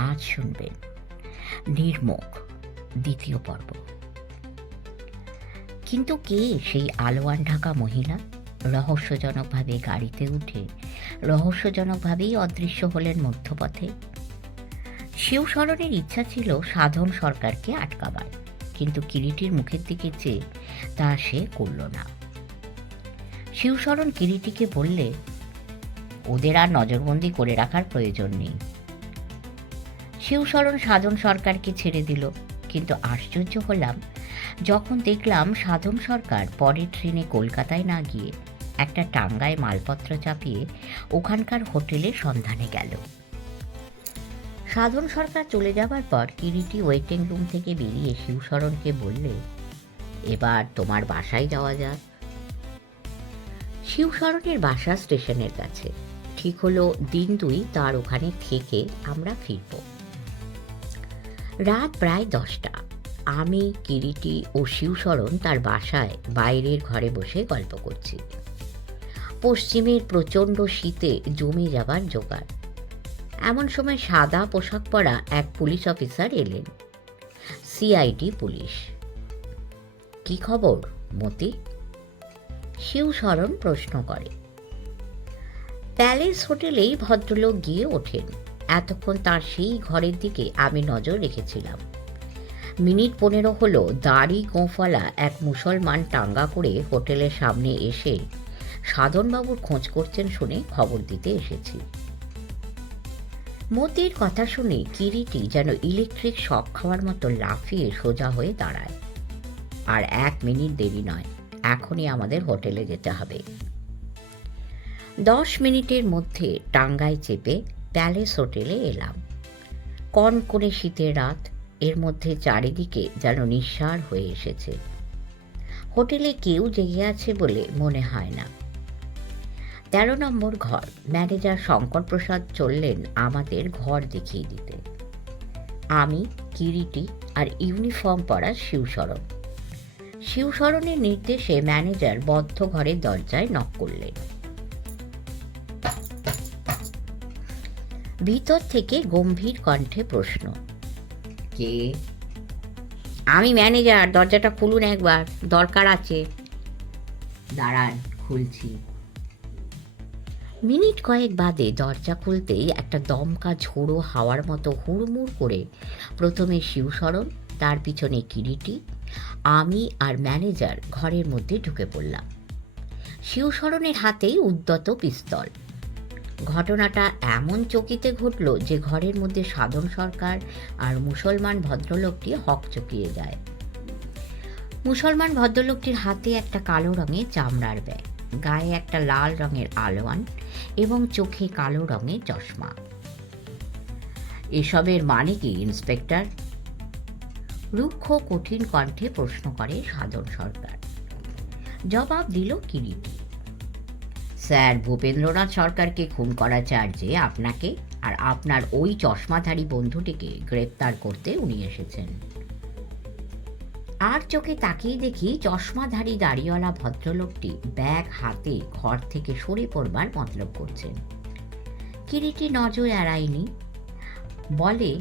আজ শুনবেন নির্মুখ দ্বিতীয় পর্ব। কিন্তু কে সেই আলোয়ান ঢাকা মহিলা? রহস্যজনকভাবে গাড়িতে উঠে রহস্যজনকভাবেই অদৃশ্য হলেন মধ্যপথে। শিবশরণের ইচ্ছা ছিল সাধন সরকারকে আটকাবার, কিন্তু কিরিটির মুখের দিকে চেয়ে তা সে করল না। শিবশরণ কিরিটিকে বললে, ওদের আর নজরবন্দি করে রাখার প্রয়োজন নেই। শিবশরণ সাধন সরকারকে ছেড়ে দিল, কিন্তু আশ্চর্য হলাম যখন দেখলাম সাধন সরকার পরের ট্রেনে কলকাতায় না গিয়ে একটা টাঙ্গায় মালপত্র চাপিয়ে ওখানকার হোটেলের সন্ধানে গেল। সাধন সরকার চলে যাবার পর কিরিটি ওয়েটিং রুম থেকে বেরিয়ে শিবশরণকে বললে, এবার তোমার বাসায় যাওয়া যাক। শিবশরণের বাসা স্টেশনের কাছে। ঠিক হলো দিন 2 তার ওখানে থেকে আমরা ফিরব। রাত প্রায় 10টা। আমি, কিরিটি ও শিবশরণ তার বাসায় বাইরের ঘরে বসে গল্প করছি। পশ্চিমের প্রচণ্ড শীতে জমে যাবার জোগাড়। এমন সময় সাদা পোশাক পরা এক পুলিশ অফিসার এলেন। CID police. কি খবর মতি? শিবশরণ প্রশ্ন করে। প্যালেস হোটেলেই ভদ্রলোক গিয়ে ওঠেন। এতক্ষণ তার সেই ঘরের দিকে আমি নজর রেখেছিলাম। মিনিট 15 হলো দাড়ি গোঁফওয়ালা এক মুসলমান টাঙ্গা করে হোটেলের সামনে এসে সাধনবাবুর খোঁজ করছেন শুনে খবর দিতে এসেছি। মতির কথা শুনে কিরিটি যেন ইলেকট্রিক শক খাওয়ার মতো লাফিয়ে সোজা হয়ে দাঁড়ায়। আর 1 মিনিট দেরি নয়, এখনই আমাদের হোটেলে যেতে হবে। 10 মিনিটের মধ্যে টাঙ্গায় চেপে প্যালেস হোটেলে এলাম। কনকনে শীতের রাত, এর মধ্যে চারিদিকে যেন নিঃসার হয়ে এসেছে। হোটেলে কেউ জেগে আছে বলে মনে হয় না। 13 নম্বর ঘর। ম্যানেজার শঙ্কর প্রসাদ চললেন আমাদের ঘর দেখিয়ে দিতে। আমি, কিরিটি আর ইউনিফর্ম পরা শিবশরণ। শিবশরণের নির্দেশে ম্যানেজার বদ্ধ ঘরের দরজায় নক করলেন। ভিতর থেকে গম্ভীর কণ্ঠে প্রশ্ন, কে? আমি ম্যানেজার, দরজাটা খুলুন একবার, দরকার আছে। দাঁড়ান, খুলছি। মিনিট কয়েক বাদে দরজা খুলতেই একটা দমকা ঝোড়ো হাওয়ার মতো হুড়মুড় করে প্রথমে শিবশরণ, তার পিছনে কিরিটি, আমি আর ম্যানেজার ঘরের মধ্যে ঢুকে পড়লাম। শিবশরণের হাতেই উদ্যত পিস্তল। ঘটনাটা এমন চকিতে ঘটল যে ঘরের মধ্যে সাধন সরকার আর মুসলমান ভদ্রলোকটি হকচকিয়ে যায়। মুসলমান ভদ্রলোকটির হাতে একটা কালো রঙের চামড়ার ব্যাগ, গায়ে একটা লাল রঙের আলোয়ান এবং চোখে কালো রঙের চশমা। এসবের মানে কি ইন্সপেক্টর? রুক্ষ কঠিন কণ্ঠে প্রশ্ন করে সাধন সরকার। জবাব দিল কিরিটি। স্যার, ভূপেন্দ্রনাথ সরকারকে খুন করার চার্জে আপনাকে আর আপনার ওই চশমাধারী বন্ধুটিকে গ্রেপ্তার করতে উনি এসেছেন। আর চোখে তাকিয়ে দেখি চশমাধারী দাড়িওয়ালা ভদ্রলোকটি ব্যাগ হাতে ঘর থেকে সরে পড়বার মতলব করছেন। কিরিটি নজর এড়ায়নি, বলে,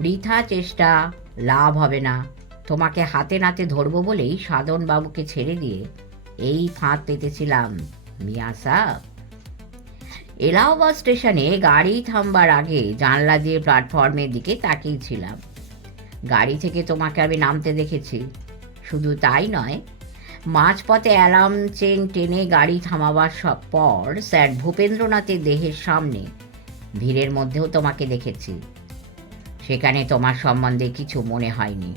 বৃথা চেষ্টা, লাভ হবে না। তোমাকে হাতে নাতে ধরবো বলেই সাধন বাবুকে ছেড়ে দিয়ে এই ফাঁদ পেতেছিলাম মিয়া সাহেব। এলাহাবাদ স্টেশনে গাড়ি থামবার আগে জানলা দিয়ে প্ল্যাটফর্মের দিকে তাকিয়েছিলাম। গাড়ি থেকে তোমাকে আমি নামতে দেখেছি। শুধু তাই নয়, মাঝপথে অ্যালার্ম চেন টেনে গাড়ি থামাবার পর স্যার ভূপেন্দ্রনাথের দেহের সামনে ভিড়ের মধ্যেও তোমাকে দেখেছি। সেখানে তোমার সম্বন্ধে কিছু মনে হয়নি,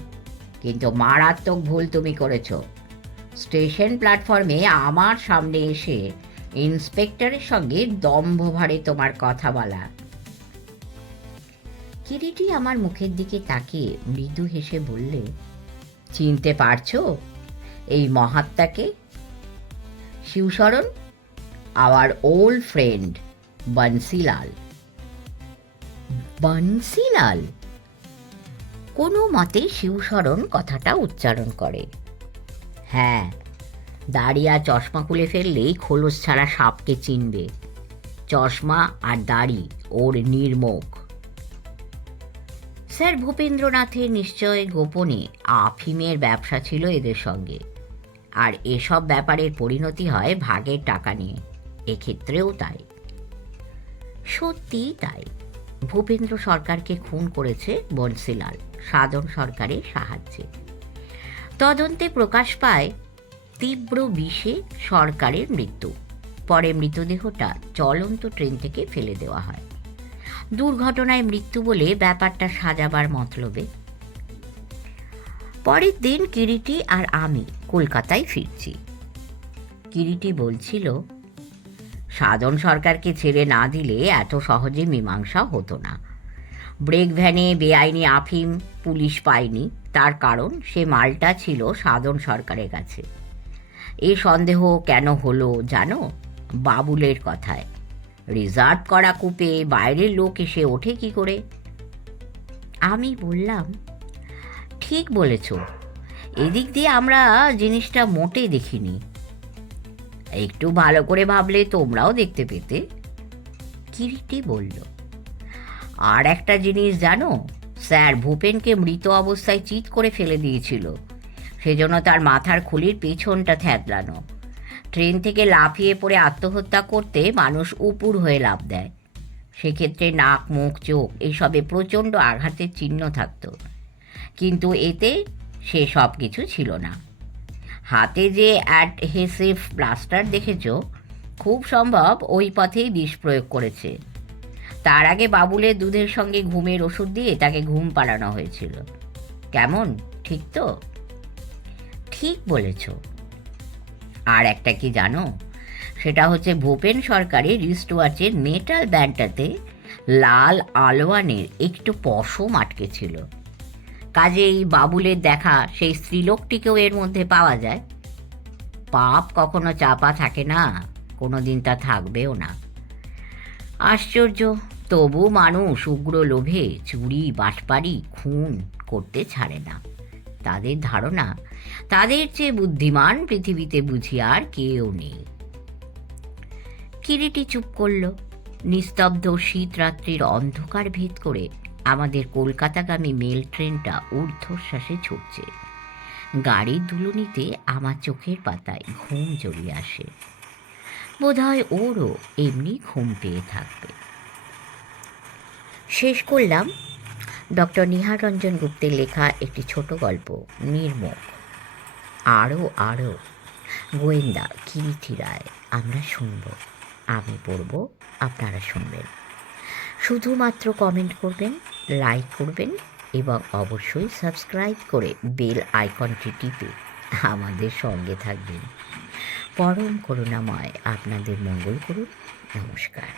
কিন্তু মারাত্মক ভুল তুমি করেছ। স্টেশন প্ল্যাটফর্মে আমার সামনে এসে ইন্সপেক্টরের সঙ্গে দম্ভভারে তোমার কথা বলা। কিরিটি আমার মুখের দিকে তাকিয়ে মৃদু হেসে বললে, চিনতে পারছো এই মহাত্মাকে? Shivsharan, hour old friend বনশিলাল। বনশিলাল? কোনো মতে শিবশরণ কথাটা উচ্চারণ করে। হ্যাঁ, দাড়ি আর চশমা খুলে ফেললেই খোলস ছাড়া সাপকে চিনবে। চশমা আর দাড়ি ওর নির্মুখ। স্যার ভূপেন্দ্রনাথের নিশ্চয় গোপনে আফিমের ব্যবসা ছিল এদের সঙ্গে, আর এসব ব্যাপারের পরিণতি হয় ভাগের টাকা নিয়ে। এক্ষেত্রেও তাই। সত্যিই তাই। ভূপেন্দ্র সরকারকে খুন করেছে বনশীলাল সাধন সরকারের সাহায্যে। তদন্তে প্রকাশ পায় তীব্র বিষে সরকারের মৃত্যু। পরে মৃতদেহটা চলন্ত ট্রেন থেকে ফেলে দেওয়া হয়। দুর্ঘটনায় মৃত্যু বলে ব্যাপারটা সাজাবার মতলবে। পরের দিন কিরিটি আর আমি কলকাতায় ফিরছি। কিরিটি বলছিল, সাধন সরকারকে ছেড়ে না দিলে এত সহজে মীমাংসা হতো না। ব্রেক ভ্যানে বেআইনি আফিম পুলিশ পায়নি, তার কারণ সে মালটা ছিল সাধন সরকারের কাছে। এ সন্দেহ কেন হলো জানো? বাবুলের কথায়। রিজার্ভ করা কূপে বাইরের লোক এসে ওঠে কি করে? আমি বললাম, ঠিক বলেছ, এদিক দিয়ে আমরা জিনিসটা মোটেই দেখিনি। একটু ভালো করে ভাবলে তোমরাও দেখতে পেতে। কিরিটি বলল, আর একটা জিনিস জানো, স্যার ভূপেনকে মৃত অবস্থায় চিৎ করে ফেলে দিয়েছিল, সেজন্য তার মাথার খুলির পেছনটা থ্যাতলানো। ট্রেন থেকে লাফিয়ে পড়ে আত্মহত্যা করতে মানুষ উপুর হয়ে লাফ দেয়, সেক্ষেত্রে নাক মুখ চোখ এইসবে প্রচণ্ড আঘাতের চিহ্ন থাকত, কিন্তু এতে সে সব কিছু ছিল না। হাতে যে অ্যাডহেসিভ প্লাস্টার দেখেছ, খুব সম্ভব ওই পথেই বিষ প্রয়োগ করেছে। তার আগে বাবুলের দুধের সঙ্গে ঘুমের ওষুধ দিয়ে তাকে ঘুম পাড়ানো হয়েছিল। কেমন, ঠিক তো? ঠিক বলেছ। আর একটা কি জানো, সেটা হচ্ছে ভূপেন সরকারের রিস্টওয়াচের মেটাল ব্যান্ডটাতে লাল আলোয়ানের একটু পশম আটকে ছিল। কাজেই বাবুলের দেখা সেই স্ত্রীলোকটিকেও এর মধ্যে পাওয়া যায়। পাপ কখনো চাপা থাকে না, কোনো দিন তা থাকবেও না। আশ্চর্য, তবু মানুষ উগ্র লোভে চুরি বাটপারি খুন করতে ছাড়ে না। তাদের ধারণা তাদের চেয়ে বুদ্ধিমান পৃথিবীতে বুঝি আর কেউ নেই। কিরিটি চুপ করল। নিস্তব্ধ শীত রাত্রির অন্ধকার ভেদ করে আমাদের কলকাতাগামী মেল ট্রেনটা ঊর্ধ্বশ্বাসে ছুটছে। গাড়ির দুলুনিতে আমার চোখের পাতায় ঘুম জড়িয়ে আসে। বোধহয় ওরও এমনি ঘুম পেয়ে থাকবে। শেষ করলাম ডক্টর নিহার রঞ্জন গুপ্তের লেখা একটি ছোট গল্প, নির্মুখ। আরও আরও গোয়েন্দা কিরিটি রায় আমরা শুনব। আমি পড়ব, আপনারা শুনবেন। শুধুমাত্র কমেন্ট করবেন, লাইক করবেন এবং অবশ্যই সাবস্ক্রাইব করে বেল আইকনটি টিপে আমাদের সঙ্গে থাকবেন। পরম করুণাময় আপনাদের মঙ্গল করুন। নমস্কার।